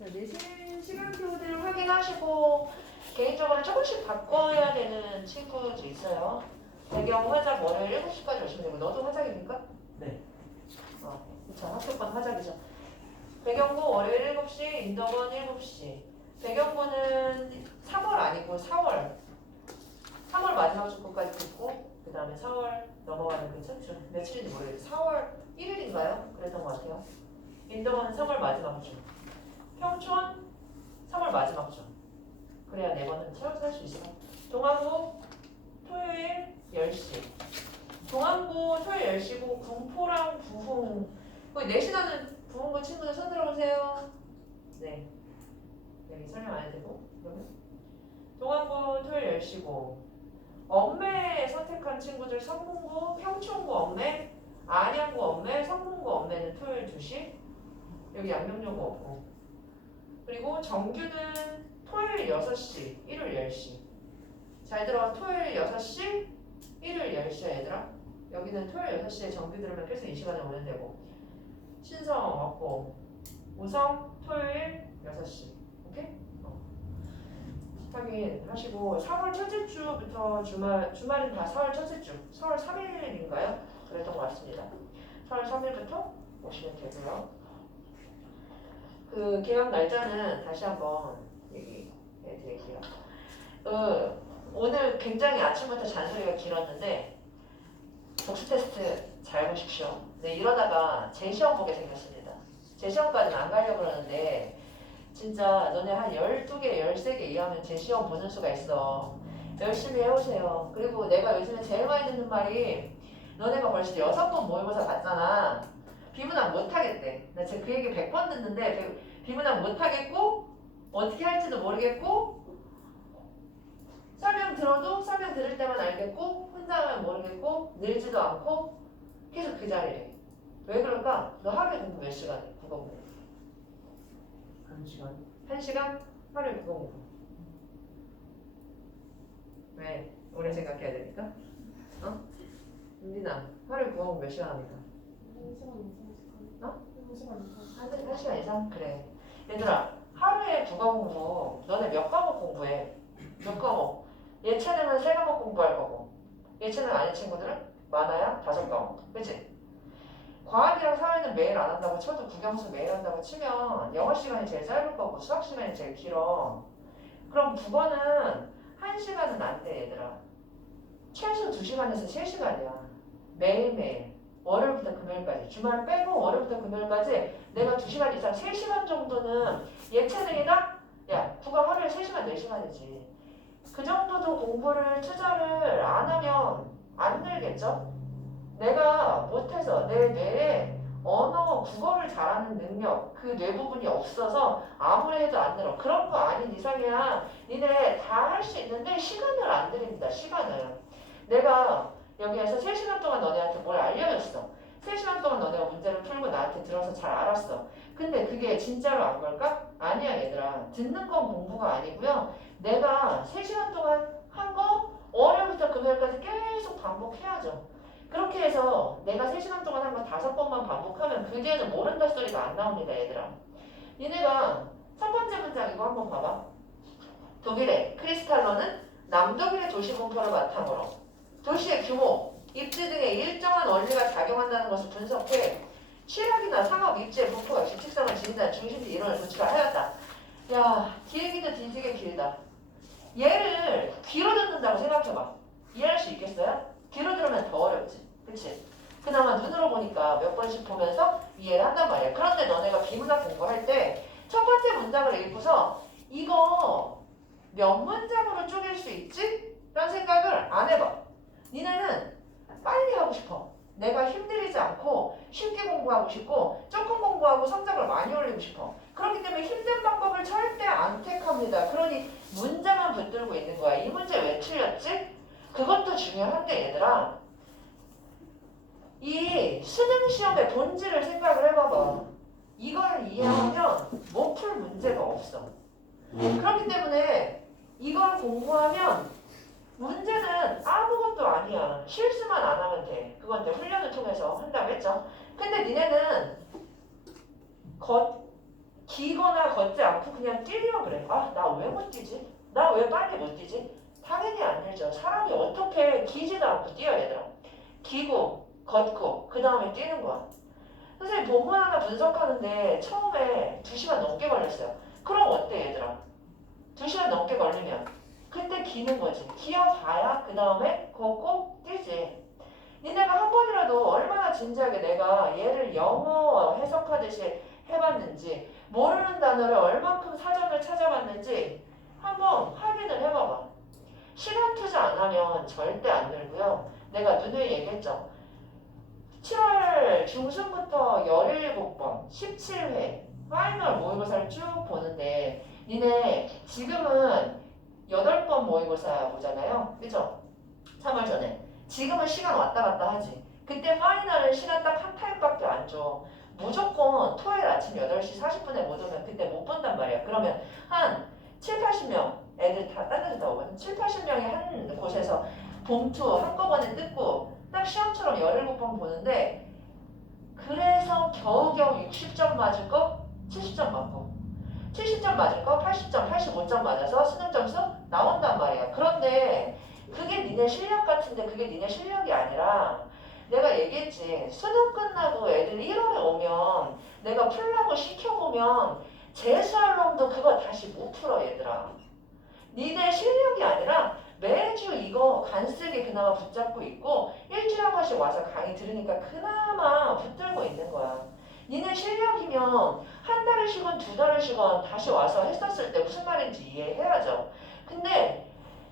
자, 내신 시간표들을 확인하시고 개인적으로 조금씩 바꿔야 되는 친구도 있어요. 배경 화작 월요일 7시까지 오시면 되고 너도 화작입니까? 네. 그쵸. 학교권 화작이죠. 배경고 월요일 7시, 인덕원 7시. 배경고는 3월 아니고 4월. 3월 마지막 주까지 듣고 그 다음에 4월 넘어가는 그 첫 주. 며칠인지 모르겠어요. 4월 1일인가요? 그랬던 것 같아요. 인덕원은 3월 마지막 주. 평촌 3월 마지막 주. 그래야 4번은 채워서 할 수 있어. 동안고 토요일 10시. 동안고 토요일 10시고 군포랑 부흥. 거기 내신하는 부흥고 친구들 손 들어보세요. 네. 여기 설명 안 해도 되고. 그러면 동안고 토요일 10시고 엄매 선택한 친구들 성문고, 평촌고 엄매, 안양고 엄매, 성문고 엄매는 토요일 2시. 여기 양명여고 없고. 그리고 정규는 토요일 6시, 일요일 10시. 잘 들어. 토요일 6시, 일요일 10시야 얘들아. 여기는 토요일 6시에 정규 들으면 계속 이 시간에 오면 되고. 신성 없고. 우성 토요일 6시. 오케이? 확인하시고 4월 첫째 주부터 주말은 다 4월 첫째 주. 4월 3일인가요? 그랬던 것 같습니다. 4월 3일부터 오시면 되고요. 그 개학 날짜는 다시 한번 얘기해 드릴게요. 오늘 굉장히 아침부터 잔소리가 길었는데 복수 테스트 잘 보십시오. 네, 이러다가 재시험 보게 생겼습니다. 재시험까지는 안 가려고 그러는데 진짜 너네 한 12개, 13개 이하면 재시험 보는 수가 있어. 열심히 해오세요. 그리고 내가 요즘에 제일 많이 듣는 말이 너네가 벌써 6번 모의고사 봤잖아. 비문학 못하겠대. 나 지금 그 얘기 100번 듣는데 비문학 못하겠고 어떻게 할지도 모르겠고 설명 들어도 설명 들을 때만 알겠고 혼자 하면 모르겠고 늘지도 않고 계속 그 자리래. 왜 그럴까? 너 하루에 공부 몇 시간 해? 국어 공부. 1시간. 1시간? 하루에 국어 공부. 왜? 오래 생각해야 되니까? 윤빈아, 하루에 국어 공부 몇 시간 합니까? 1시간 이상? 그래. 얘들아, 하루에 국어 공부, 너네 몇 과목 공부해? 몇 과목? 예체능은 3과목 공부할 거고, 예체능 아닌 친구들은 많아야 5과목. 그치? 과학이랑 사회는 매일 안 한다고 쳐도 국영수 매일 한다고 치면 영어 시간이 제일 짧을 거고 수학 시간이 제일 길어. 그럼 국어는 1시간은 안 돼, 얘들아. 최소 2시간에서 3시간이야. 매일매일. 월요일부터 금요일까지. 주말 빼고 월요일부터 금요일까지 내가 2시간 이상 3시간 정도는 예체능이나 야, 국어 하루에 3시간, 4시간이지. 그 정도도 공부를 투자를 안 하면 안 늘겠죠? 내가 못해서 내 뇌에 언어, 국어를 잘하는 능력, 그 뇌 부분이 없어서 아무리 해도 안 늘어. 그런 거 아닌 이상이야. 니네 다 할 수 있는데 시간을 안 드립니다. 시간을. 내가 여기에서 3시간 동안 너네한테 뭘 알려줬어. 3시간 동안 너네가 문제를 풀고 나한테 들어서 잘 알았어. 근데 그게 진짜로 안 걸까? 아니야 얘들아. 듣는 건 공부가 아니고요. 내가 3시간 동안 한 거 월요일부터 금요일까지 계속 반복해야죠. 그렇게 해서 내가 3시간 동안 한 거 5번만 반복하면 그 뒤에는 모른다 소리가 안 나옵니다 얘들아. 얘네가 첫 번째 문장 이거 한번 봐봐. 독일의 크리스탈러는 남독일의 도시 분포를 바탕으로 도시의 규모, 입지 등의 일정한 원리가 작용한다는 것을 분석해 취락이나 상업 입지의 분포가 규칙성을 지닌다는 중심지 이론을 도출하였다. 야, 길기도 뒤지게 길다. 얘를 귀로 듣는다고 생각해봐. 이해할 수 있겠어요? 귀로 들으면 더 어렵지. 그치? 그나마 눈으로 보니까 몇 번씩 보면서 이해를 한단 말이야. 그런데 너네가 비문학 공부할 때 첫 번째 문장을 읽고서 이거 몇 문장으로 쪼갤 수 있지? 라는 생각을 안 해봐. 니네는 빨리 하고 싶어. 내가 힘들이지 않고 쉽게 공부하고 싶고 조금 공부하고 성적을 많이 올리고 싶어. 그렇기 때문에 힘든 방법을 절대 안 택합니다. 그러니 문제만 붙들고 있는 거야. 이 문제 왜 틀렸지? 그것도 중요한데 얘들아. 이 수능 시험의 본질을 생각을 해봐봐. 이걸 이해하면 못 풀 문제가 없어. 그렇기 때문에 이걸 공부하면 문제는 아무것도 아니야. 실수만 안 하면 돼. 그건 이제 훈련을 통해서 한다고 했죠. 근데 니네는 기거나 걷지 않고 그냥 뛰려 그래. 아, 나 왜 못 뛰지? 나 왜 빨리 못 뛰지? 당연히 안 되죠. 사람이 어떻게 기지도 않고 뛰어 얘들아. 기고 걷고 그 다음에 뛰는 거야. 선생님 본문 하나 분석하는데 처음에 2시간 넘게 걸렸어요. 그럼 어때 얘들아? 2시간 넘게 걸리면 그때 기는 거지. 기어봐야 그 다음에 걷고 뛰지. 니네가 한 번이라도 얼마나 진지하게 내가 얘를 영어 해석하듯이 해봤는지 모르는 단어를 얼만큼 사전을 찾아봤는지 한번 확인을 해봐봐. 시간 투자 안 하면 절대 안 늘고요. 내가 누누이 얘기했죠. 7월 중순부터 17번, 17회 파이널 모의고사를 쭉 보는데 니네 지금은 8번 모의고사 보잖아요. 그죠? 3월 전에. 지금은 시간 왔다 갔다 하지. 그때 파이널은 시간 딱 한 타임밖에 안 줘. 무조건 토요일 아침 8시 40분에 못 오면 그때 못 본단 말이야. 그러면 한 7, 80명 애들 다 딴 데서 다 오거든. 7, 80명이 한 곳에서 봉투 한꺼번에 뜯고 딱 시험처럼 17번 보는데 그래서 겨우겨우 60점 맞을 거 70점 맞고 70점 맞을 거 80점, 85점 맞아서 수능 점수 나온단 말이야. 그런데 그게 니네 실력 같은데 그게 니네 실력이 아니라 내가 얘기했지. 수능 끝나고 애들 1월에 오면 내가 풀라고 시켜보면 재수할 놈도 그거 다시 못 풀어 얘들아. 니네 실력이 아니라 매주 이거 간쓰게 그나마 붙잡고 있고 일주일에 한 번씩 와서 강의 들으니까 그나마 붙들고 있는 거야. 니네 실력이면 한 달을 쉬건 2달을 쉬건 다시 와서 했었을 때 무슨 말인지 이해해야죠. 근데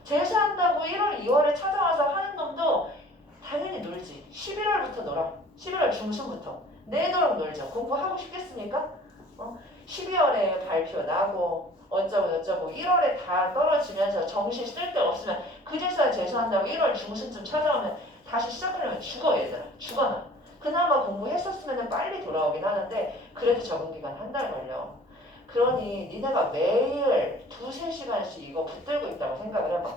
재수한다고 1월, 2월에 찾아와서 하는 놈도 당연히 놀지. 11월부터 놀아. 11월 중순부터. 내도록 놀죠. 공부하고 싶겠습니까? 12월에 발표 나고 어쩌고 저쩌고 1월에 다 떨어지면서 정신 쓸 데 없으면 그제서야 재수한다고 1월 중순쯤 찾아오면 다시 시작하려면 죽어 얘들아. 죽어나. 그나마 공부했었으면 빨리 돌아오긴 하는데 그래도 적응기간 한 달 걸려. 그러니 니네가 매일 2-3시간씩 이거 붙들고 있다고 생각을 해봐.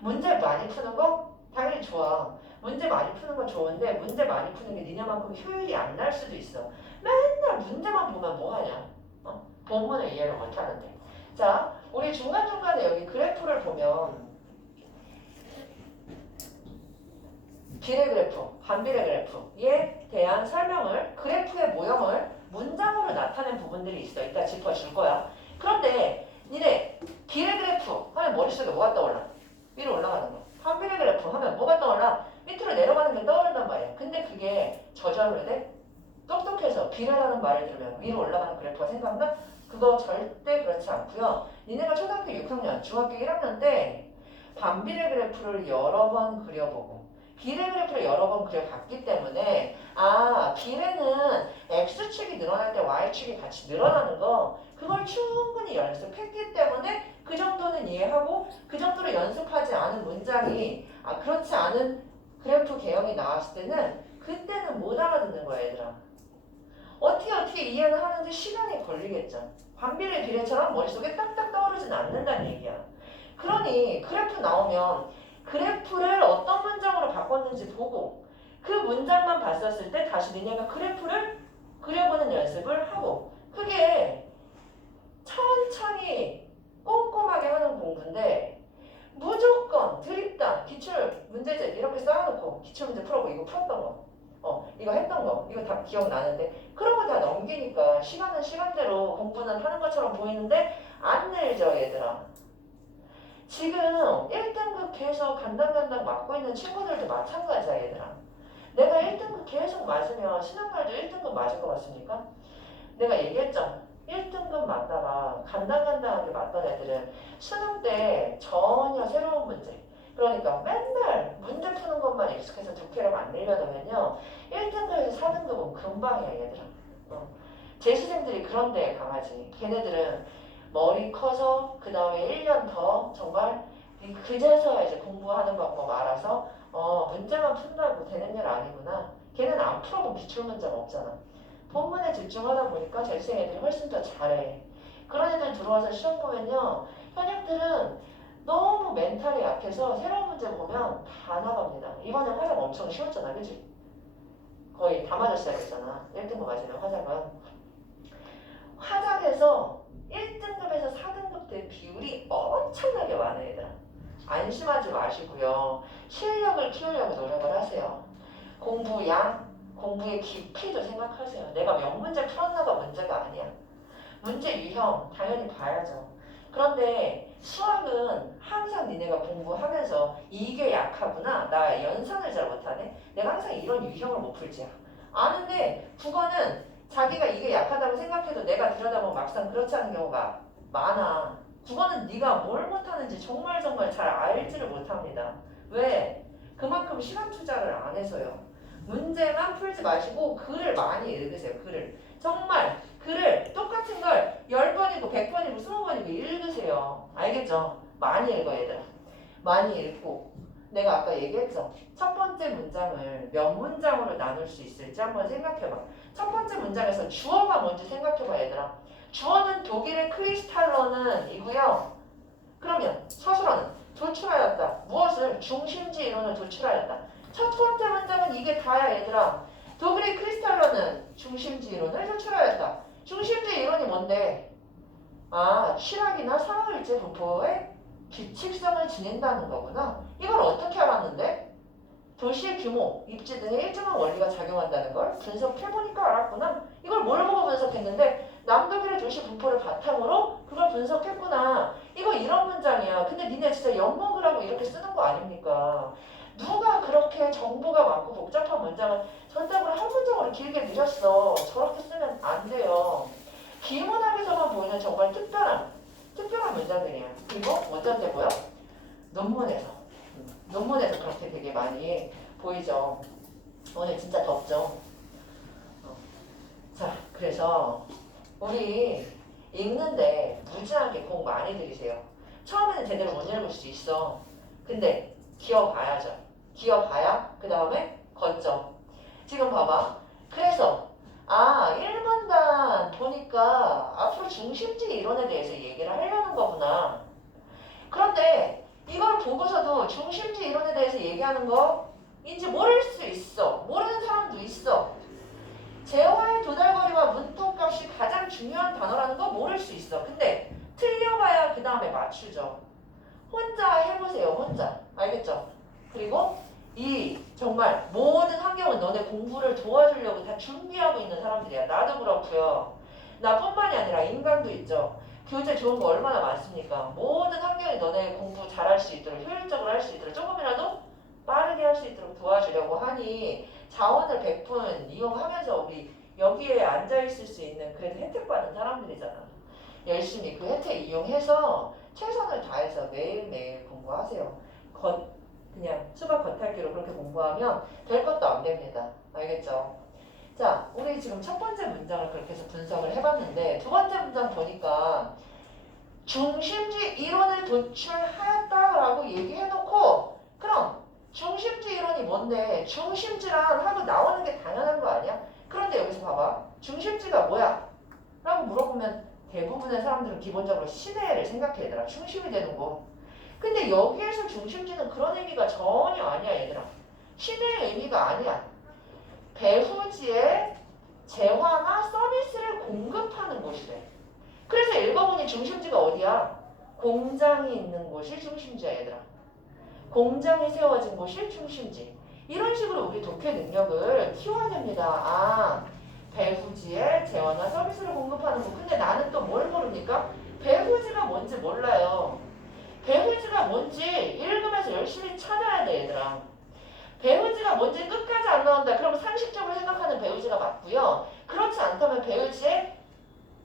문제 많이 푸는 거? 당연히 좋아. 문제 많이 푸는 건 좋은데 문제 많이 푸는 게 니네만큼 효율이 안 날 수도 있어. 맨날 문제만 보면 뭐하냐? 본문을 이해를 못하는데. 자, 우리 중간중간에 여기 그래프를 보면 비례 그래프, 반비례 그래프에 대한 설명을 그래프의 모형을 문장으로 나타낸 부분들이 있어. 이따 짚어줄 거야. 그런데 니네 비례 그래프 하면 머릿속에 뭐가 떠올라? 위로 올라가는 거. 반비례 그래프 하면 뭐가 떠올라? 밑으로 내려가는 게 떠오른단 말이야. 근데 그게 저절로 돼? 똑똑해서 비례라는 말을 들으면 위로 올라가는 그래프가 생각나? 그거 절대 그렇지 않고요. 니네가 초등학교 6학년, 중학교 1학년 때 반비례 그래프를 여러 번 그려보고 비례 그래프를 여러 번 그려봤기 때문에 비례는 X축이 늘어날 때 Y축이 같이 늘어나는 거 그걸 충분히 연습했기 때문에 그 정도는 이해하고 그 정도로 연습하지 않은 문장이 그렇지 않은 그래프 개형이 나왔을 때는 그때는 못 알아듣는 거야 얘들아. 어떻게 이해를 하는데 시간이 걸리겠죠. 반비례 비례처럼 머릿속에 딱딱 떠오르지는 않는다는 얘기야. 그러니 그래프 나오면 그래프를 어떤 문장으로 바꿨는지 보고 그 문장만 봤었을 때 다시 니네가 그래프를 그려보는 연습을 하고 그게 천천히 꼼꼼하게 하는 공부인데 무조건 드립다 기출 문제집 이렇게 쌓아놓고 기출문제 풀어보고 이거 풀었던 거 이거 했던 거 이거 다 기억나는데 그런 거 다 넘기니까 시간은 시간대로 공부는 하는 것처럼 보이는데 안 늘죠 얘들아. 지금 1등급 계속 간당간당 맞고 있는 친구들도 마찬가지야 얘들아. 내가 1등급 계속 맞으면 신학날도 1등급 맞을 것 같습니까? 내가 얘기했죠. 1등급 맞다가 간당간당하게 맞던 애들은 수능 때 전혀 새로운 문제 그러니까 맨날 문제 푸는 것만 익숙해서 독해력 안 늘려놓으면요 1등급에서 4등급은 금방이야 얘들아. 재수생들이 그런 데에 강하지. 걔네들은 머리 커서 그 다음에 1년 더 정말 그제서야 이제 공부하는 방법 알아서 문제만 푼다고 되는 일 아니구나. 걔는 안 풀어본 기출문제가 없잖아. 본문에 집중하다 보니까 재수생 애들이 훨씬 더 잘해. 그런 애들 들어와서 시험 보면요 현역들은 너무 멘탈이 약해서 새로운 문제 보면 다 나갑니다. 이번에 화작 엄청 쉬웠잖아 그치? 거의 다 맞았어야 했잖아. 1등급 맞으면 화작은. 화작에서 1등급에서 4등급 될 비율이 엄청나게 많아요, 얘들아. 안심하지 마시고요. 실력을 키우려고 노력을 하세요. 공부 양, 공부의 깊이도 생각하세요. 내가 몇 문제 풀었나가 문제가 아니야. 문제 유형 당연히 봐야죠. 그런데 수학은 항상 니네가 공부하면서 이게 약하구나. 나 연산을 잘 못하네. 내가 항상 이런 유형을 못 풀지야. 아는데 국어는 자기가 이게 약하다고 생각해도 내가 들여다보면 막상 그렇지 않은 경우가 많아. 국어는 네가 뭘 못하는지 정말 잘 알지를 못합니다. 왜? 그만큼 시간 투자를 안 해서요. 문제만 풀지 마시고 글을 많이 읽으세요. 글을. 정말 글을 똑같은 걸 10번이고 100번이고 20번이고 읽으세요. 알겠죠? 많이 읽어 얘들아. 많이 읽고 내가 아까 얘기했죠. 첫 번째 문장을 몇 문장으로 나눌 수 있을지 한번 생각해봐. 첫 번째 문장에서 주어가 뭔지 생각해봐 얘들아. 주어는 독일의 크리스탈러는 이고요. 그러면 서술어는 도출하였다. 무엇을? 중심지 이론을 도출하였다. 첫 번째 문장은 이게 다야 얘들아. 독일의 크리스탈러는 중심지 이론을 도출하였다. 중심지 이론이 뭔데? 아, 취락이나 상하일제 분포의 규칙성을 지닌다는 거구나. 이걸 어떻게 알았는데? 도시의 규모, 입지 등의 일정한 원리가 작용한다는 걸 분석해보니까 알았구나. 이걸 뭘 보고 분석했는데 남독일의 도시 분포를 바탕으로 그걸 분석했구나. 이거 이런 문장이야. 근데 니네 진짜 엿먹으라고 이렇게 쓰는 거 아닙니까? 누가 그렇게 정보가 많고 복잡한 문장을 전답을 한 문장으로 길게 늘렸어. 저렇게 쓰면 안 돼요. 기문학에서만 보이는 정말 특별한 문장들이야. 그리고 어떤 데 보여? 논문에서 그렇게 되게 많이 보이죠. 오늘 진짜 덥죠. 자, 그래서 우리 읽는데 무지하게 공 많이 들이세요. 처음에는 제대로 못 읽을 수 있어. 근데 기어봐야죠. 기어봐야 그 다음에 걷죠. 지금 봐봐. 그래서 1문단 보니까 앞으로 중심지 이론에 대해서 얘기를 하려는 거구나. 그런데 이걸 보고서도 중심지 이론에 대해서 얘기하는 거 인지 모를 수 있어. 모르는 사람도 있어. 재화의 도달거리와 문턱값이 가장 중요한 단어라는 거 모를 수 있어. 근데 틀려봐야 그 다음에 맞추죠. 혼자 해보세요. 혼자. 알겠죠? 그리고 이 정말 모든 환경은 너네 공부를 도와주려고 다 준비하고 있는 사람들이야. 나도 그렇고요. 나뿐만이 아니라 인간도 있죠. 교재 좋은 거 얼마나 많습니까? 모든 환경이 너네 공부 잘할 수 있도록 효율적으로 할 수 있도록 조금이라도 빠르게 할 수 있도록 도와주려고 하니 자원을 100분 이용하면서 우리 여기에 앉아있을 수 있는 그래도 혜택 받는 사람들이잖아. 열심히 그 혜택 이용해서 최선을 다해서 매일매일 공부하세요. 그냥 수박 겉핥기로 그렇게 공부하면 될 것도 안 됩니다. 알겠죠? 자, 우리 지금 첫 번째 문장을 그렇게 해서 분석을 해봤는데 두 번째 문장 보니까 중심지 이론을 도출하였다라고 얘기해놓고 그럼 중심지 이론이 뭔데? 중심지란 하고 나오는 게 당연한 거 아니야? 그런데 여기서 봐봐. 중심지가 뭐야? 라고 물어보면 대부분의 사람들은 기본적으로 시내를 생각해 얘들아. 중심이 되는 곳. 근데 여기에서 중심지는 그런 의미가 전혀 아니야 얘들아. 시내의 의미가 아니야. 배후지에 재화나 서비스를 공급하는 곳이래. 그래서 읽어보니 중심지가 어디야? 공장이 있는 곳이 중심지야 얘들아. 공장이 세워진 곳이 중심지. 이런 식으로 우리 독해 능력을 키워야 됩니다. 배후지에 재화나 서비스를 공급하는 곳. 근데 나는 또 뭘 모르니까? 배후지가 뭔지 몰라요. 배후지가 뭔지 읽으면서 열심히 찾아야 돼 얘들아. 배후지가 뭔지 끝까지 안 나온다. 그럼 상식적으로 생각하는 배후지가 맞고요. 그렇지 않다면 배후지에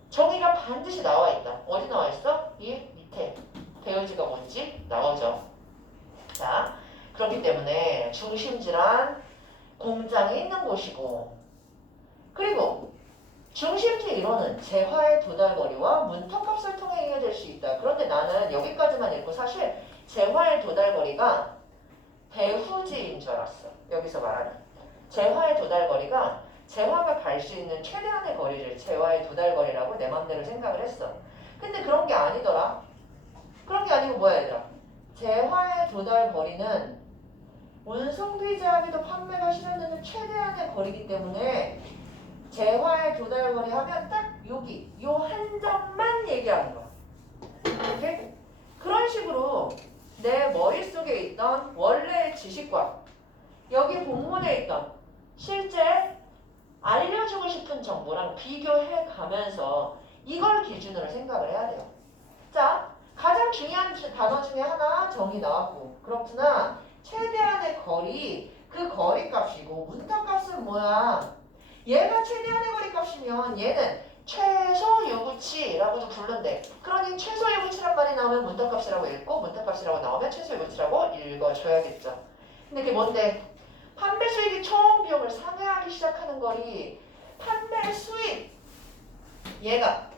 정의가 반드시 나와 있다. 어디 나와 있어? 이 밑에 배후지가 뭔지 나오죠. 자, 그렇기 때문에 중심지란 공장이 있는 곳이고 그리고 중심지 이론은 재화의 도달거리와 문턱값을 통해 이해될 수 있다. 그런데 나는 여기까지만 읽고 사실 재화의 도달거리가 배후지인 줄 알았어. 여기서 말하는 재화의 도달거리가 재화가 갈 수 있는 최대한의 거리를 재화의 도달거리라고 내 맘대로 생각을 했어. 근데 그런 게 아니더라. 그런 게 아니고 뭐야 얘들아. 재화의 도달거리는 운송비자에도 판매가 실현되는 최대한의 거리이기 때문에 재화의 도달거리 하면 딱 여기 요 한 점만 얘기하는 거야. 오케이? 그런 식으로 내 머릿속에 있던 원래의 지식과 여기 본문에 있던 실제 알려주고 싶은 정보랑 비교해 가면서 이걸 기준으로 생각을 해야 돼요. 자, 가장 중요한 단어 중에 하나 정의 나왔고, 그렇구나. 최대한의 거리, 그 거리 값이고 문턱 값은 뭐야? 얘가 최대한의 거리 값이면 얘는 최소 요구치라고도 부른대. 그러니 최소 요구치란 말이 나오면 문턱 값이라고 읽고 문턱 값이라고 나오면 최소 요구치라고 읽어줘야겠죠. 근데 그게 뭔데? 판매 수익이 총 비용을 상회하기 시작하는 거리, 판매 수익 얘가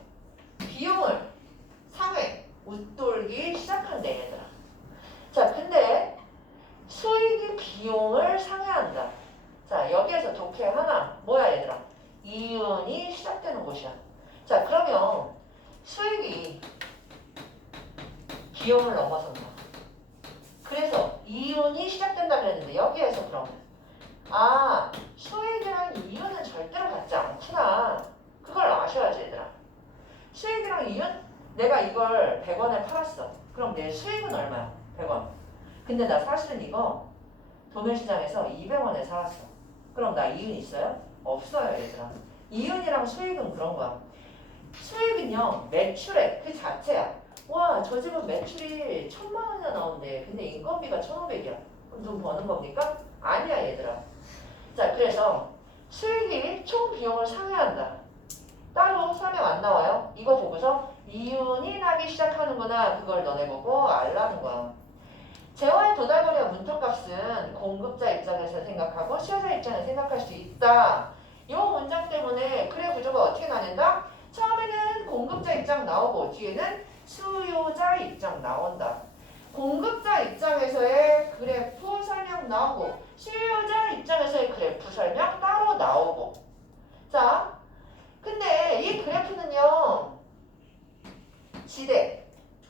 비용을 상회 웃돌기 시작한대 얘들아. 자, 근데 수익이 비용을 상회한다. 자, 여기에서 독해 하나 뭐야 얘들아? 이윤이 시작되는 곳이야. 자, 그러면 수익이 비용을 넘어선다. 그래서 이윤이 시작된다 그랬는데 여기에서 그러면 수익이랑 이윤은 절대로 같지 않구나. 그걸 아셔야지 얘들아. 수익이랑 이윤? 내가 이걸 100원에 팔았어. 그럼 내 수익은 얼마야? 100원. 근데 나 사실은 이거 도매시장에서 200원에 사왔어. 그럼 나 이윤 있어요? 없어요 얘들아. 이윤이랑 수익은 그런 거야. 수익은요 매출액 그 자체야. 와, 저 집은 매출이 1000만 원이나 나온대. 근데 인건비가 1500이야. 그럼 돈 버는 겁니까? 아니야 얘들아. 자, 그래서 수익이 총 비용을 상회한다. 따로 설명 안 나와요. 이거 보고서 이윤이 나기 시작하는구나. 그걸 너네 보고 알라는 거야. 재화의 도달거리와 문턱값은 공급자 입장에서 생각하고 수요자 입장에서 생각할 수 있다. 이 문장 때문에 그래 구조가 어떻게 나뉜다? 처음에는 공급자 입장 나오고 뒤에는 수요자 입장 나온다. 공급자 입장에서의 그래프 설명 나오고 수요자 입장에서의 그래프 설명 따로 나오고. 자, 근데 이 그래프는요 지대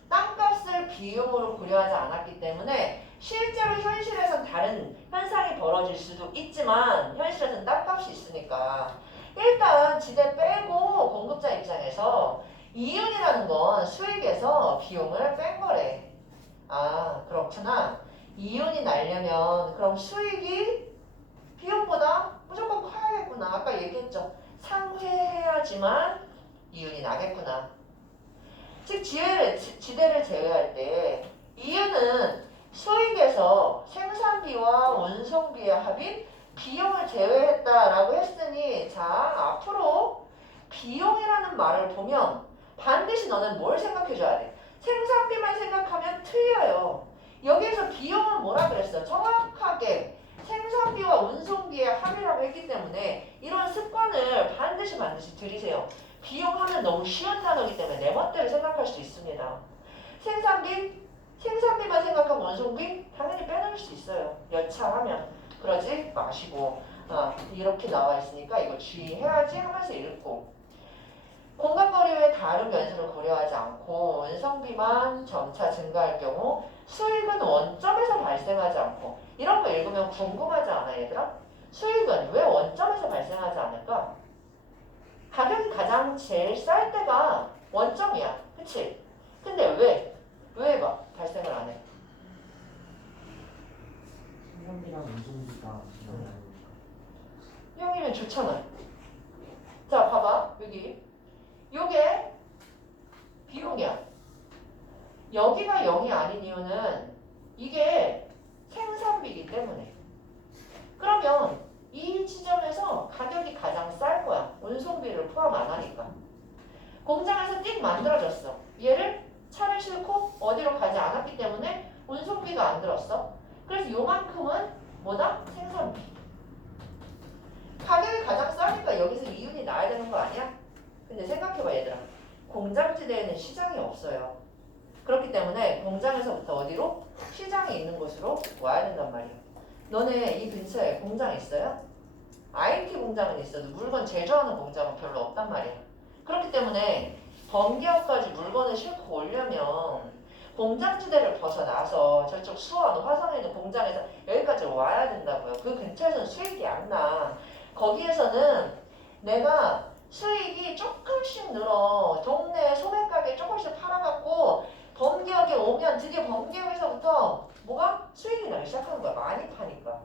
땅값을 비용으로 고려하지 않았기 때문에 실제로 현실에선 다른 현상이 벌어질 수도 있지만 현실에선 땅값이 있으니까 일단 지대 빼고 공급자 입장에서 이윤이라는 건 수익에서 비용을 뺀 거래. 그렇구나. 이윤이 나려면 그럼 수익이 비용보다 무조건 커야겠구나. 아까 얘기했죠. 상회해야지만 이윤이 나겠구나. 즉 지대를 제외할 때 이윤은 수익에서 생산비와 운송비의 합인 비용을 제외했다라고 했으니 자, 앞으로 비용이라는 말을 보면 반드시 너는 뭘 생각해줘야 돼? 생산비만 생각하면 틀려요. 여기에서 비용은 뭐라 그랬어? 정확하게 생산비와 운송비의 합이라고 했기 때문에 이런 습관을 반드시 들이세요. 비용하면 너무 쉬운 단어이기 때문에 내 멋대로 생각할 수 있습니다. 생산비만 생각하고 운송비 당연히 빼놓을 수 있어요. 여차하면. 그러지 마시고 이렇게 나와 있으니까 이거 주의해야지 하면서 읽고, 공간거리 외 다른 변수를 고려하지 않고 운송비만 점차 증가할 경우 수익은 원점에서 발생하지 않고, 이런 거 읽으면 궁금하지 않아 얘들아? 수익은 왜 원점에서 발생하지 않을까? 가격이 가장 제일 쌀 때가 원점이야. 그치? 근데 왜 발생을 안 해? 생산비랑 운송비가 형이면 좋잖아. 자, 봐봐. 여기. 요게 비용이야. 여기가 0이 아닌 이유는 이게 생산비이기 때문에. 그러면 이 지점에서 가격이 가장 쌀 거야. 운송비를 포함 안 하니까. 공장에서 띡 만들어졌어. 얘를 차를 싣고 어디로 가지 않았기 때문에 운송비가 안 들었어. 그래서 요만큼은 뭐다? 생산비. 가격이 가장 싸니까 여기서 이윤이 나야 되는 거 아니야? 근데 생각해봐 얘들아. 공장지대에는 시장이 없어요. 그렇기 때문에 공장에서부터 어디로? 시장이 있는 곳으로 와야 된단 말이야. 너네 이 근처에 공장 있어요? IT 공장은 있어도 물건 제조하는 공장은 별로 없단 말이야. 그렇기 때문에 번개역까지 물건을 싣고 오려면 공장지대를 벗어나서 저쪽 수원, 화성에 있는 공장에서 여기까지 와야 된다고요. 그 근처에서는 수익이 안 나. 거기에서는 내가 수익이 조금씩 늘어. 동네 소매가게 조금씩 팔아갖고 범기역에 오면 드디어 범기역에서부터 뭐가 수익이 나기 시작하는 거야. 많이 파니까.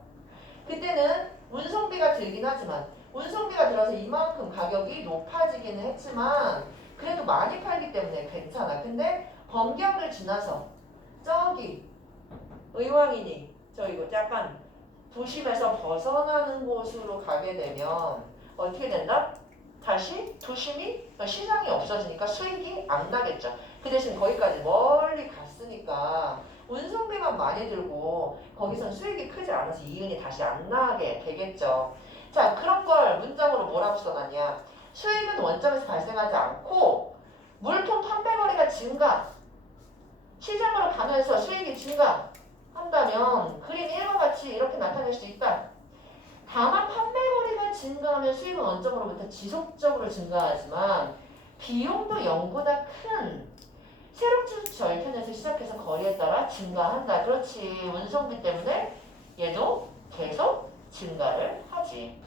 그때는 운송비가 들긴 하지만 운송비가 들어서 이만큼 가격이 높아지기는 했지만 그래도 많이 팔기 때문에 괜찮아. 근데 범기역을 지나서 저기 의왕이니 저 이거 약간 도심에서 벗어나는 곳으로 가게 되면 어떻게 된다? 다시 도심이 시장이 없어지니까 수익이 안 나겠죠. 그 대신 거기까지 멀리 갔으니까 운송비만 많이 들고 거기선 수익이 크지 않아서 이윤이 다시 안 나게 되겠죠. 자, 그런 걸 문장으로 뭐라고 써놨냐? 수익은 원점에서 발생하지 않고 물품 판매 거리가 증가, 시장으로 가면서 수익이 증가한다면 그림 1과 같이 이렇게 나타낼 수 있다. 다만 판매거리가 증가하면 수익은 원점으로부터 지속적으로 증가하지만 비용도 0보다 큰 새롭지 절편에서 시작해서 거리에 따라 증가한다. 그렇지. 운송비 때문에 얘도 계속 증가를 하지.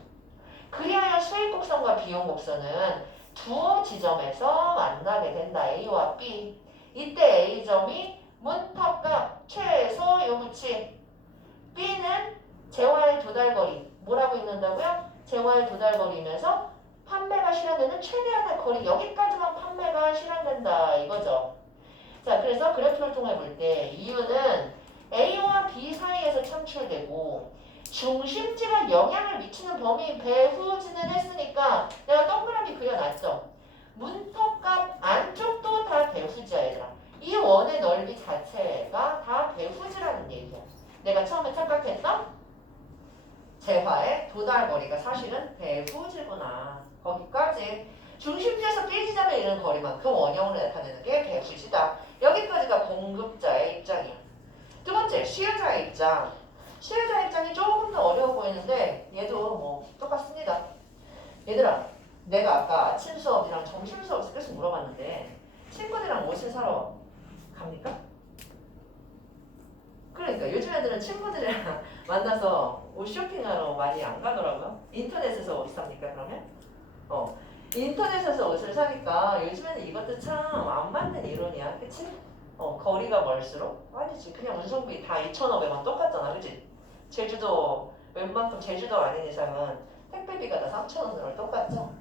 그리하여 수익 곡선과 비용 곡선은 두 지점에서 만나게 된다. A와 B. 이때 A점이 문턱값 최소 요구치, B는 재화의 도달거리. 뭐라고 읽는다고요? 재화의 도달거리면서 판매가 실현되는 최대한의 거리, 여기까지만 판매가 실현된다 이거죠. 자, 그래서 그래프를 통해 볼 때 이유는 A와 B 사이에서 창출되고 중심지가 영향을 미치는 범위 배후지는 했으니까 내가 동그라미 그려놨죠. 문턱값 안쪽도 다 배후지야 얘들아. 이 원의 넓이 자체가 다 배후지라는 얘기야. 내가 처음에 착각했던 재화의 도달거리가 사실은 배후지구나. 거기까지 중심지에서 B지점에 이르는 거리만큼 원형으로 나타내는 게 배후지다. 여기까지가 공급자의 입장이야. 두 번째, 수요자의 입장. 수요자의 입장이 조금 더 어려워 보이는데 얘도 뭐 똑같습니다. 얘들아, 내가 아까 아침 수업이랑 점심 수업에서 계속 물어봤는데 친구들이랑 옷을 사러 갑니까? 그러니까 요즘 애들은 친구들이랑 만나서 옷 쇼핑하러 많이 안 가더라고요. 인터넷에서 옷 삽니까 그러면? 인터넷에서 옷을 사니까 요즘에는 이것도 참 안 맞는 이론이야. 그치? 거리가 멀수록 아니지. 그냥 운송비 다 2,500원 똑같잖아. 그치? 제주도 웬만큼 제주도 아닌 이상은 택배비가 다 3,000원으로 똑같죠?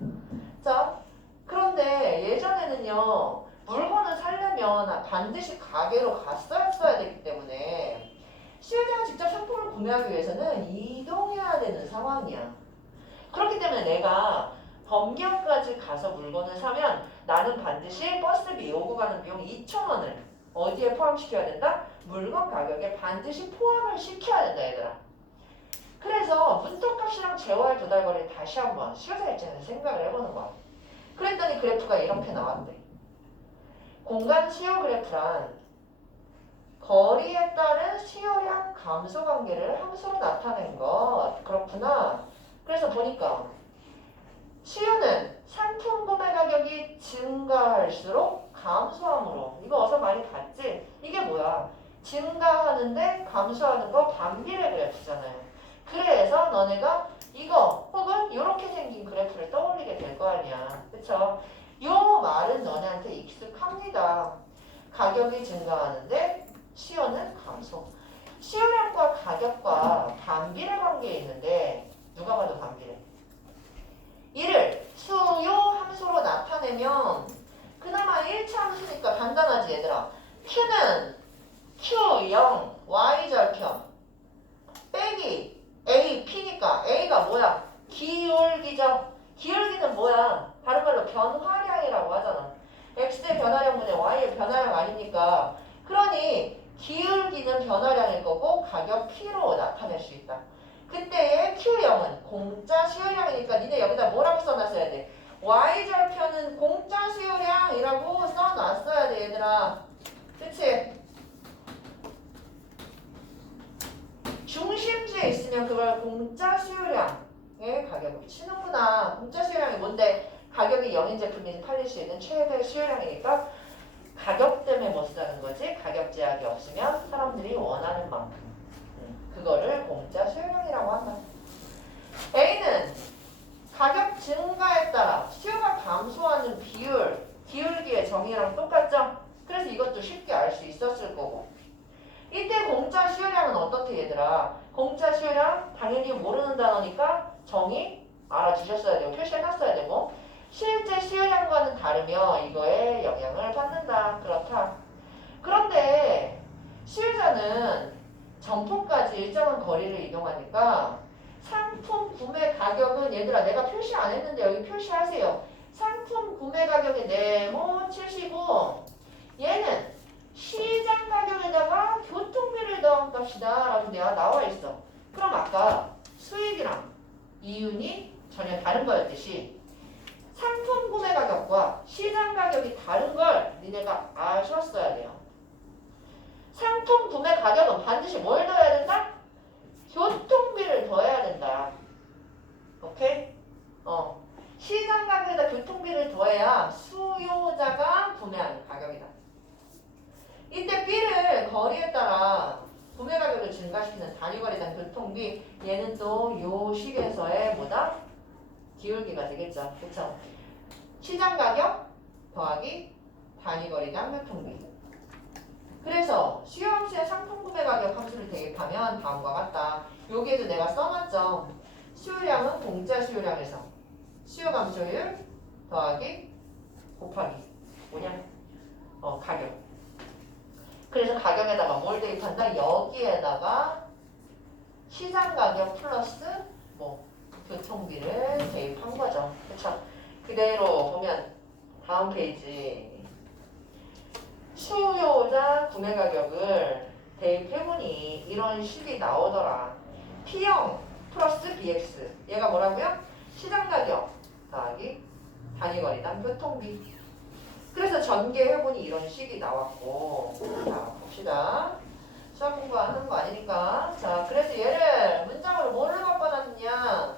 자, 그런데 예전에는요. 물건을 사려면 반드시 가게로 갔어야 되기 때문에 수요자가 직접 상품을 구매하기 위해서는 이동해야 되는 상황이야. 그렇기 때문에 내가 범역까지 가서 물건을 사면 나는 반드시 버스비 오고 가는 비용 2,000원을 어디에 포함시켜야 된다? 물건 가격에 반드시 포함을 시켜야 된다 얘들아. 그래서 문턱값이랑 재화의 도달거리를 다시 한번 수요자 입장에서 생각을 해보는 거야. 그랬더니 그래프가 이렇게 나왔대. 공간 수요 그래프란 거리에 따른 수요량 감소 관계를 함수로 나타낸 것. 그렇구나. 그래서 보니까 수요는 상품 구매 가격이 증가할수록 감소함으로. 이거 어서 많이 봤지? 이게 뭐야? 증가하는데 감소하는 거 반비례 그래프잖아요. 그래서 너네가 이거 혹은 이렇게 생긴 그래프를 떠올리게 될 거 아니야. 그쵸? 요 말은 너네한테 익숙합니다. 가격이 증가하는데 수요는 감소. 수요량과 가격과 반비례 관계에 있는데 누가 봐도 반비례. 이를 수요 함수로 나타내면 그나마 1차 함수니까 간단하지 얘들아. Q는 Q0 Y절편 빼기 A P니까 A가 뭐야? 기울기죠. 기울기는 뭐야? 다른 말로 변화량이라고 하잖아. X의 변화량분의 Y의 변화량 아닙니까? 그러니 기울기는 변화량일 거고 가격 P로 나타낼 수 있다. 그때의 Q0은 공짜 수요량이니까 니네 여기다 뭐라고 써놨어야 돼? Y절편은 공짜 수요량이라고 써놨어야 돼 얘들아. 그치? 중심지에 있으면 그걸 공짜 수요량의 가격으로 치는구나. 공짜 수요량이 뭔데? 가격이 0인 제품이 팔릴 수 있는 최대 수요량이니까 가격 때문에 못 쓰는 거지. 가격 제약이 없으면 사람들이 원하는 만큼 그거를 공짜 수요량이라고 한다. A는 가격 증가에 따라 수요가 이것도 쉽게 알 수 있었을 거고. 이때 공짜 수요량은 어떻게 얘들아? 공짜 수요량 당연히 모르는 단어니까 정의 알아주셨어야 되고 표시해놨어야 되고 실제 수요량과는 다르며 이거에 영향을 받는다. 그렇다. 그런데 수요자는 점포까지 일정한 거리를 이동하니까 상품 구매 가격은 얘들아 내가 표시 안 했는데 여기 표시하세요. 상품 구매 가격이 네모치시고 얘는 시장 가격에다가 교통비를 더한 값이다 라고 내가 나와 있어. 그럼 아까 수익이랑 이윤이 전혀 다른 거였듯이 상품 구매 가격과 시장 가격이 다른 걸 니네가 아셨어야 돼요. 상품 구매 가격은 반드시 뭘 더해야 된다? 교통비를 더해야 된다. 오케이? 시장 가격에다 교통비를 더해야 수요자가 구매하는 가격이다. 이때 B를 거리에 따라 구매 가격을 증가시키는 단위거리당 교통비 얘는 또 요 식에서의 뭐다? 기울기가 되겠죠. 그쵸? 시장 가격 더하기 단위거리당 교통비. 그래서 수요 함수의 상품 구매 가격 함수를 대입하면 다음과 같다. 여기에도 내가 써놨죠. 수요량은 공짜 수요량에서 수요 감소율 더하기 곱하기 뭐냐? 가격. 그래서 가격에다가 뭘 대입한다? 여기에다가 시장 가격 플러스 뭐 교통비를 대입한 거죠. 그쵸? 그대로 보면 다음 페이지 수요자 구매 가격을 대입해보니 이런 식이 나오더라. P형 플러스 BX 얘가 뭐라고요? 시장 가격 더하기 단위거리당 교통비. 그래서 전개해보니 이런 식이 나왔고 자 봅시다. 시험 공부하는 거 아니니까. 자 그래서 얘를 문장으로 뭘로 바꿔놨느냐.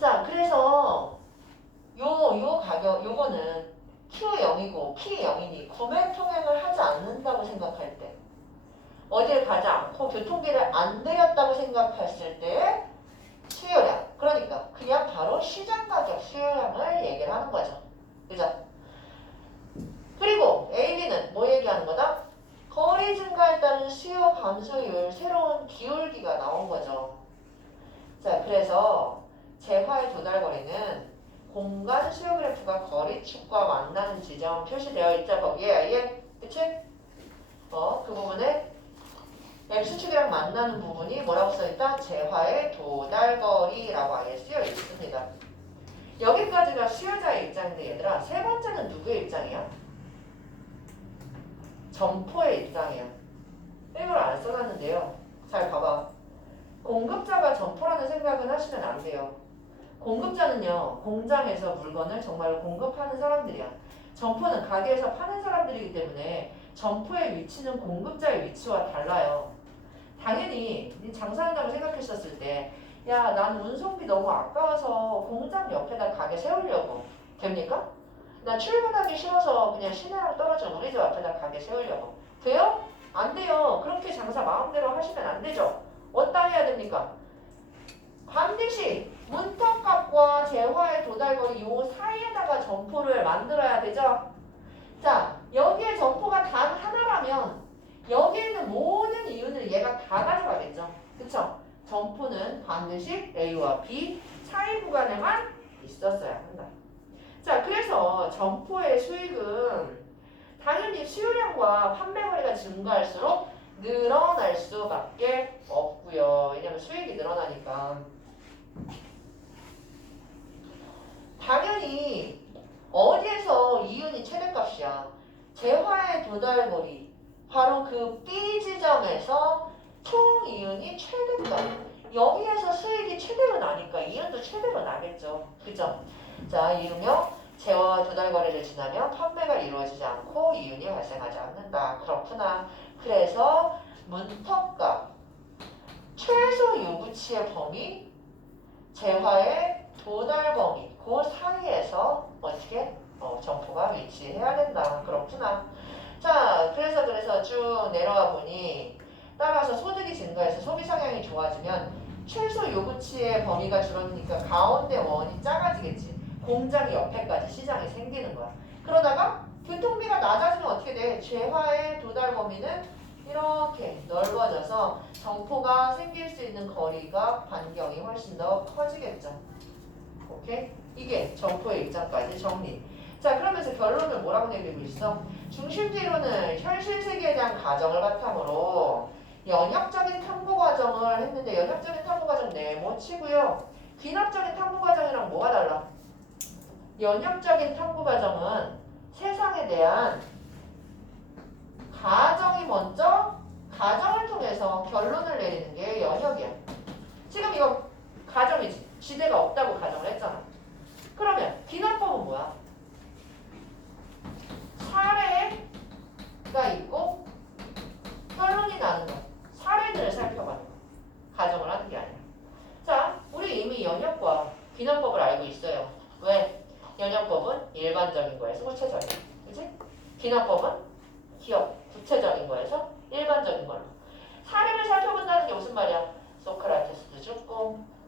자 그래서 요 가격 요거는 Q0이고 P0이니 구매 통행을 하지 않는다고 생각할 때 어딜 가지 않고 교통비를 안 들였다고 생각했을 때 수요량 그러니까 그냥 바로 시장 가격 수요량을 얘기를 하는 거죠. 그죠? 그리고 A, B는 뭐 얘기하는 거다? 거리 증가에 따른 수요 감소율 새로운 기울기가 나온 거죠. 자 그래서 재화의 도달거리는 공간 수요 그래프가 거리축과 만나는 지점 표시되어 있죠. 거기에 아예 그치? 그 부분에 X축이랑 만나는 부분이 뭐라고 써있다? 재화의 도달거리라고 아예 쓰여 있습니다. 여기까지가 수요자의 입장인데 얘들아 세 번째는 누구의 입장이야? 점포의 입장이야. 이걸 안 써놨는데요. 잘 봐봐. 공급자가 점포라는 생각은 하시면 안 돼요. 공급자는요 공장에서 물건을 정말로 공급하는 사람들이야. 점포는 가게에서 파는 사람들이기 때문에 점포의 위치는 공급자의 위치와 달라요. 당연히 장사한다고 생각했었을 때 야 난 운송비 너무 아까워서 공장 옆에다 가게 세우려고 됩니까? 나 출근하기 싫어서 그냥 시내랑 떨어져 우리 집 앞에다 가게 세우려고 돼요? 안 돼요. 그렇게 장사 마음대로 하시면 안 되죠. 어디다 해야 됩니까? 반드시 문턱값과 재화의 도달거리 요 사이에다가 점포를 만들어야 되죠. 자 여기에 점포가 단 하나라면 여기에 있는 모든 이윤을 얘가 다 가져가겠죠. 그쵸? 점포는 반드시 A와 B 사이 구간에만 있었어야 한다. 자 그래서 점포의 수익은 당연히 수요량과 판매거리가 증가할수록 늘어날 수밖에 없고요. 왜냐면 수익이 늘어나니까. 당연히 어디에서 이윤이 최대값이야? 재화의 도달거리 바로 그 B 지점에서 총 이윤이 최대값. 여기에서 수익이 최대로 나니까 이윤도 최대로 나겠죠. 그죠? 자 이유며 재화와 도달거리를 지나면 판매가 이루어지지 않고 이윤이 발생하지 않는다. 그렇구나. 그래서 문턱값 최소 요구치의 범위 재화의 도달 범위 그 사이에서 어떻게 점포가 위치해야 된다. 그렇구나. 자 그래서 쭉 내려와 보니 따라서 소득이 증가해서 소비 성향이 좋아지면 최소 요구치의 범위가 줄어드니까 가운데 원이 작아지겠지. 공장 옆에까지 시장이 생기겠지. 생기는 거야. 그러다가 교통비가 낮아지면 어떻게 돼? 재화의 도달 범위는 이렇게 넓어져서 점포가 생길 수 있는 거리가 반경이 훨씬 더 커지겠죠. 오케이? 이게 점포의 입장까지 정리. 자, 그러면서 결론을 뭐라고 내리고 있어? 중심지론은 현실 세계에 대한 가정을 바탕으로 연역적인 탐구 과정을 했는데 연역적인 탐구 과정 네모치고요. 귀납적인 탐구 과정이랑 뭐가 달라? 연역적인 탐구 과정은 세상에 대한 가정이 먼저 가정을 통해서 결론을 내리는 게 연역이야. 지금 이거 가정이지. 지대가 없다고 가정을 했잖아. 그러면 귀납법은 뭐야? 사례가 있고 결론이 나는 거. 사례들을 살펴봐는 거. 가정을 하는 게 아니야. 자, 우리 이미 연역과 귀납법을 알고 있어요. 왜? 연역법은 일반적인 거에서 구체적인 거. 그치? 귀납법은 기업, 구체적인 거에서 일반적인 걸로. 사례를 살펴본다는 게 무슨 말이야? 소크라테스도 죽고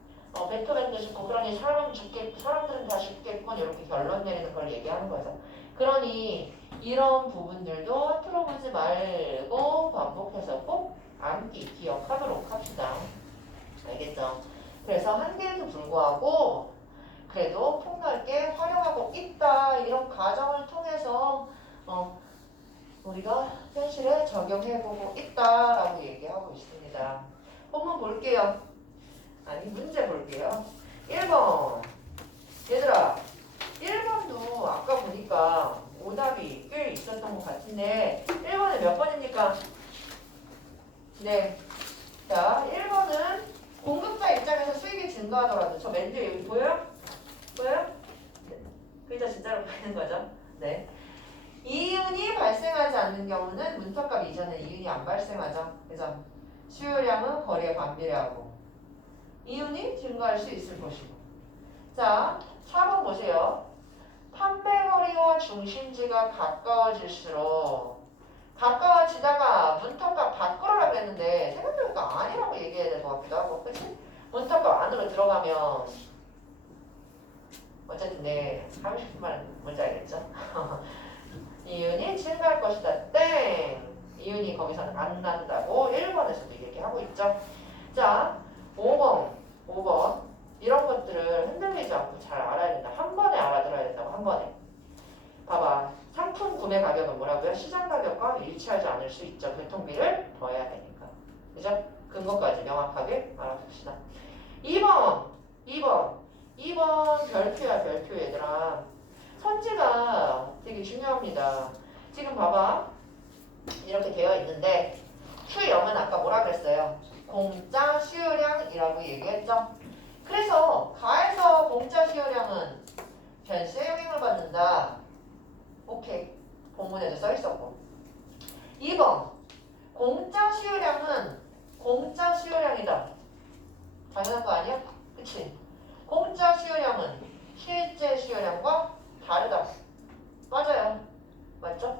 베토벤도 죽고 그러니 사람들은 다 죽겠군 이렇게 결론 내리는 걸 얘기하는 거죠. 그러니 이런 부분들도 틀어보지 말고 반복해서 꼭 암기, 기억하도록 합시다. 알겠죠? 그래서 한계에도 불구하고 그래도 폭넓게 활용하고 있다. 이런 과정을 통해서 우리가 현실에 적용해보고 있다라고 얘기하고 있습니다. 본문 볼게요. 아니 문제 볼게요. 1번. 얘들아 1번도 아까 보니까 오답이 꽤 있었던 것 같은데 1번에 몇 번입니까? 네. 자 1번은 공급자 입장에서 수익이 증가하더라도 저 맨 뒤에 여기 보여요? 보여요? 네. 글자 진짜로 보이는 거죠? 네. 이윤이 발생하지 않는 경우는 문턱값 이전에 이윤이 안 발생하죠. 그죠? 수요량은 거리에 반비례하고 이윤이 증가할 수 있을 것이고. 자, 4번 보세요. 판매거리와 중심지가 가까워질수록 가까워지다가 문턱값 밖으로라 그랬는데 생각해보니까 아니라고 얘기해야 될 것 같기도 하고 그치? 문턱값 안으로 들어가면 어쨌든 네 하고 싶은 말은 뭔지 알겠죠? 이윤이 증가할 것이다. 땡! 이윤이 거기서는 안 난다고 1번에서도 얘기하고 있죠. 자, 5번. 이런 것들을 흔들리지 않고 잘 알아야 된다. 한 번에 알아들어야 된다고, 한 번에. 봐봐. 상품 구매 가격은 뭐라고요? 시장 가격과 일치하지 않을 수 있죠. 교통비를 더해야 되니까. 그죠? 근거까지 명확하게 알아둡시다. 2번 별표야, 별표 얘들아. 선지가 되게 중요합니다. 지금 봐봐. 이렇게 되어 있는데 Q0은 아까 뭐라 그랬어요? 공짜 수요량이라고 얘기했죠? 그래서 가에서 공짜 수요량은 변수의 영향을 받는다. 오케이. 본문에도 써 있었고. 2번. 공짜 수요량은 공짜 수요량이다. 당연한 거 아니야? 그치? 공짜 수요량은 실제 수요량과 다르다. 맞아요. 맞죠?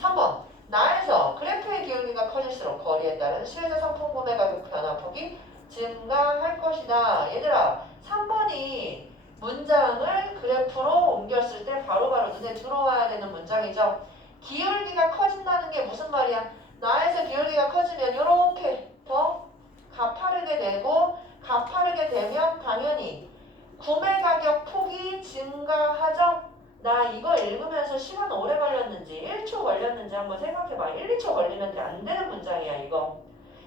3번. 나에서 그래프의 기울기가 커질수록 거리에 따른 실제 상품 구매 가격 변화폭이 증가할 것이다. 얘들아, 3번이 문장을 그래프로 옮겼을 때 바로바로 눈에 들어와야 되는 문장이죠. 기울기가 커진다는 게 무슨 말이야? 나에서 기울기가 커지면 이렇게 더 가파르게 되고 가파르게 되면 당연히 구매 가격 폭이 증가하죠. 나 이거 읽으면서 시간 오래 걸렸는지 1초 걸렸는지 한번 생각해봐. 1, 2초 걸리면 안 되는 문장이야 이거.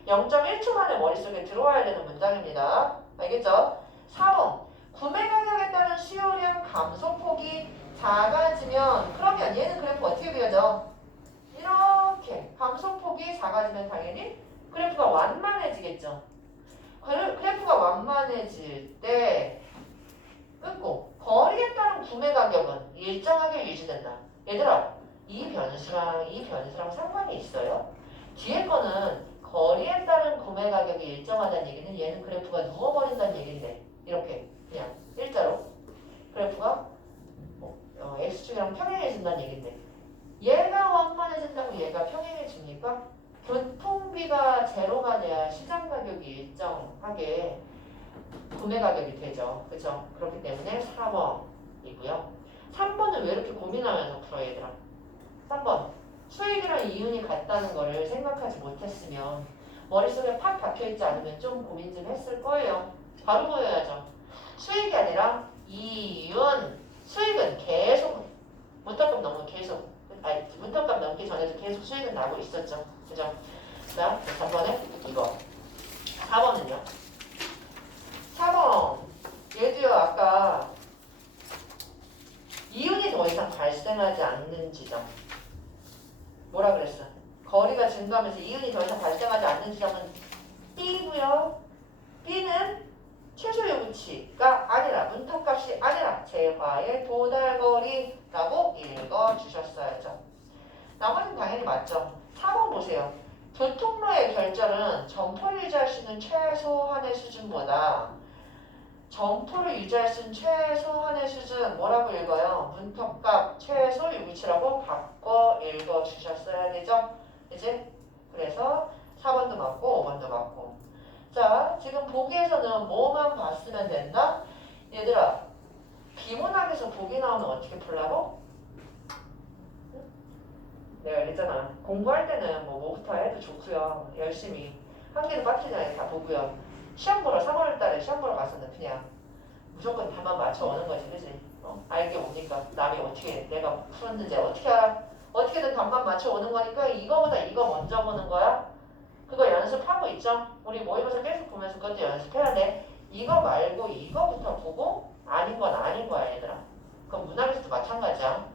0.1초 만에 머릿속에 들어와야 되는 문장입니다. 알겠죠? 4번. 구매 가격에 따른 수요량 감소폭이 작아지면 그러면 얘는 그래프 어떻게 그려져? 이렇게 감소폭이 작아지면 당연히 그래프가 완만해지겠죠. 그래프가 완만해질 때 끊고 거리에 따른 구매 가격은 일정하게 유지된다. 얘들아, 이 변수랑 상관이 있어요. 뒤에 거는 거리에 따른 구매 가격이 일정하다는 얘기는 얘는 그래프가 누워버린다는 얘기인데 이렇게 그냥 일자로 그래프가 X축이랑 평행해진다는 얘기인데 얘가 완만해진다고 얘가 평행해집니까? 교통비가 제로가 돼야 시장 가격이 일정하게 구매 가격이 되죠. 그죠? 그렇기 때문에 4번이고요. 3번은 풀어 얘들아. 3번 수익이랑 이윤이 같다는 거를 생각하지 못했으면 머릿속에 팍 박혀있지 않으면 좀 고민 좀 했을 거예요. 바로 보여야죠. 수익이 아니라 이윤. 수익은 계속 문턱값 넘으면 계속 문턱값 넘기 전에도 계속 수익은 나고 있었죠. 그죠? 자, 3번에 이거. 4번은요? 4번 얘도요 아까 이윤이 더 이상 발생하지 않는 지점. 뭐라 그랬어? 거리가 증가하면서 이윤이 더 이상 발생하지 않는 지점은 B고요. B는 최소 요구치가 아니라 문턱값이 아니라 재화의 도달거리라고 읽어주셨어야죠. 나머지는 당연히 맞죠. 4번 보세요. 교통로의 결절은 점포를 유지할 수 있는 최소한의 수준보다 점포를 유지할 수 있는 최소한의 수준 뭐라고 읽어요? 문턱값 최소 요구치라고 바꿔 읽어주셨어야 되죠. 그치? 그래서 4번도 맞고 5번도 맞고. 자, 지금 보기에서는 뭐만 봤으면 된다? 얘들아, 비문학에서 보기 나오면 어떻게 풀라고? 내가 그랬잖아. 공부할 때는 뭐부터 해도 좋고요. 열심히. 한 개도 빠뜨리지 않게 다 보고요. 시험 보러 3월 달에 시험 보러 가서는 그냥 무조건 답만 맞춰오는 거지, 그지? 알게 뭡니까? 남이 어떻게 내가 풀었는지 어떻게 알아? 어떻게든 답만 맞춰오는 거니까 이거보다 이거 먼저 보는 거야. 그거 연습하고 있죠? 우리 모의고사 계속 보면서 그것도 연습해야 돼. 이거 말고 이거부터 보고 아닌 건 아닌 거야, 얘들아. 그럼 문학에서도 마찬가지야.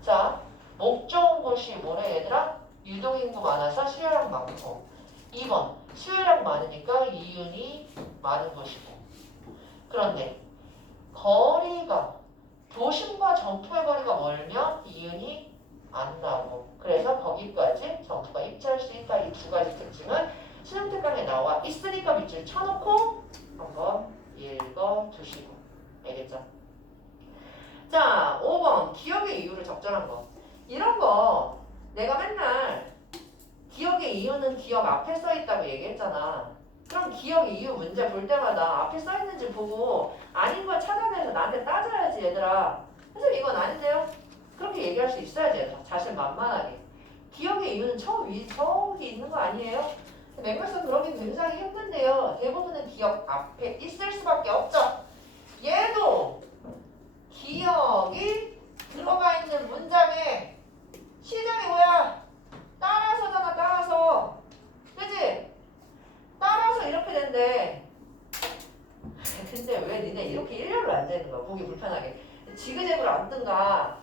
자, 목 좋은 곳이 뭐래, 얘들아? 유동인구 많아서 수요량 많고. 2번, 수요량 많으니까 이윤이 많은 곳이고. 그런데 거리가 도심과 점포의 거리가 멀면 이윤이 안 나오고 그래서 거기까지 점포가 입지할 수 있다. 이 두 가지 특징은 수능 특강에 나와 있으니까 밑줄 쳐놓고 한번 읽어주시고 알겠죠? 자, 5번 기억의 이유를 적절한 거. 이런 거 내가 맨날 기억의 이유는 기억 앞에 써있다고 얘기했잖아. 그럼 기억 이유 문제 볼 때마다 앞에 써있는지 보고 아닌 걸 찾아내서 나한테 따져야지 얘들아. 선생님 이건 아닌데요? 그렇게 얘기할 수 있어야지 얘들아. 자신만만하게. 기억의 이유는 저기 있는 거 아니에요? 맥락상 그러기 굉장히 힘든데요. 대부분은 기억 앞에 있을 수밖에 없죠. 얘도 기억이 들어가 있는 문장에 시작이 뭐야? 따라서잖아. 따라서. 그치? 따라서 이렇게 된대. 근데 왜 니네 이렇게 일렬로 앉아있는 거야? 보기 불편하게. 지그재그로 앉든가.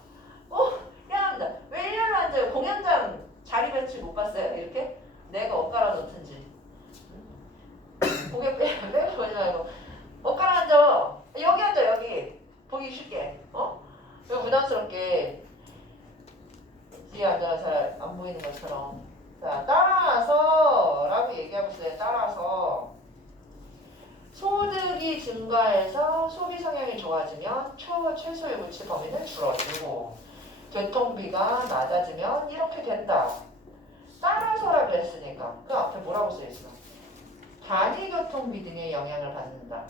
미안합니다. 왜 일렬로 앉아요? 공연장 자리 배치 못 봤어요? 이렇게? 내가 엇갈아 놓든지. 고개 빼고 보지 말고. 엇갈아 앉아. 여기 앉아, 여기. 보기 쉽게. 왜 부담스럽게. 뒤에 앉아 잘 안 보이는 것처럼. 자, 따라서 라고 얘기하고 있어요. 따라서 소득이 증가해서 소비 성향이 좋아지면 최소 요구치 범위는 줄어들고 교통비가 낮아지면 이렇게 된다. 따라서라고 했으니까 그 앞에 뭐라고 써있어? 단위 교통비 등의 영향을 받는다.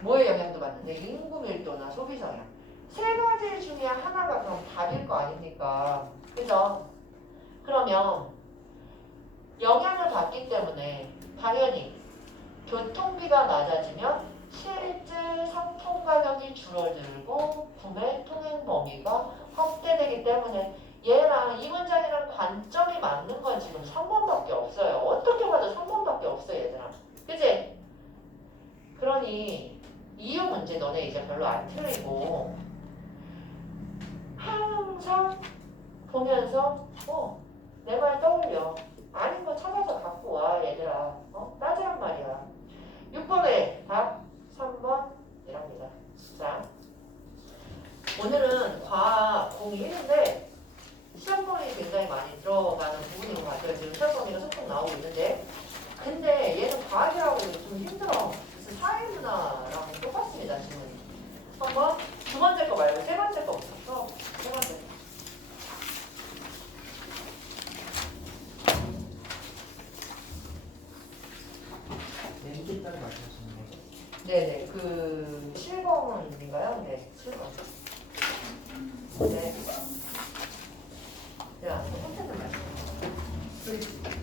뭐의 영향도 받는데? 인구 밀도나 소비 성향. 세 가지 중에 하나가 그럼 답일 거 아닙니까? 그죠? 그러면 영향을 받기 때문에 당연히 교통비가 낮아지면 실제 상품 가격이 줄어들고 구매 통행 범위가 확대되기 때문에 얘랑 이 문장이랑 관점이 맞는 건 지금 3번밖에 없어요. 어떻게 봐도 3번밖에 없어 얘들아. 그치? 그러니 이유 문제 너네 이제 별로 안 틀리고 항상 보면서 내 말 떠올려. 아닌 거 찾아서 갖고 와 얘들아. 따지란 말이야. 6번에 답 3번이랍니다. 자, 오늘은 과학 01인데 시험범위 굉장히 많이 들어가는 부분인 것 같아요. 지금 시험범위가 소통 나오고 있는데 근데 얘는 과학이라고 해도 좀 힘들어. 그래서 사회문화랑 똑같습니다. 지금 한번 두 번째 거 말고 세 번째 거부터 세 번째 거. 렌즈까지 말씀하시는 거죠? 네네, 그 7번인가요? 네, 7번. 네. 둘이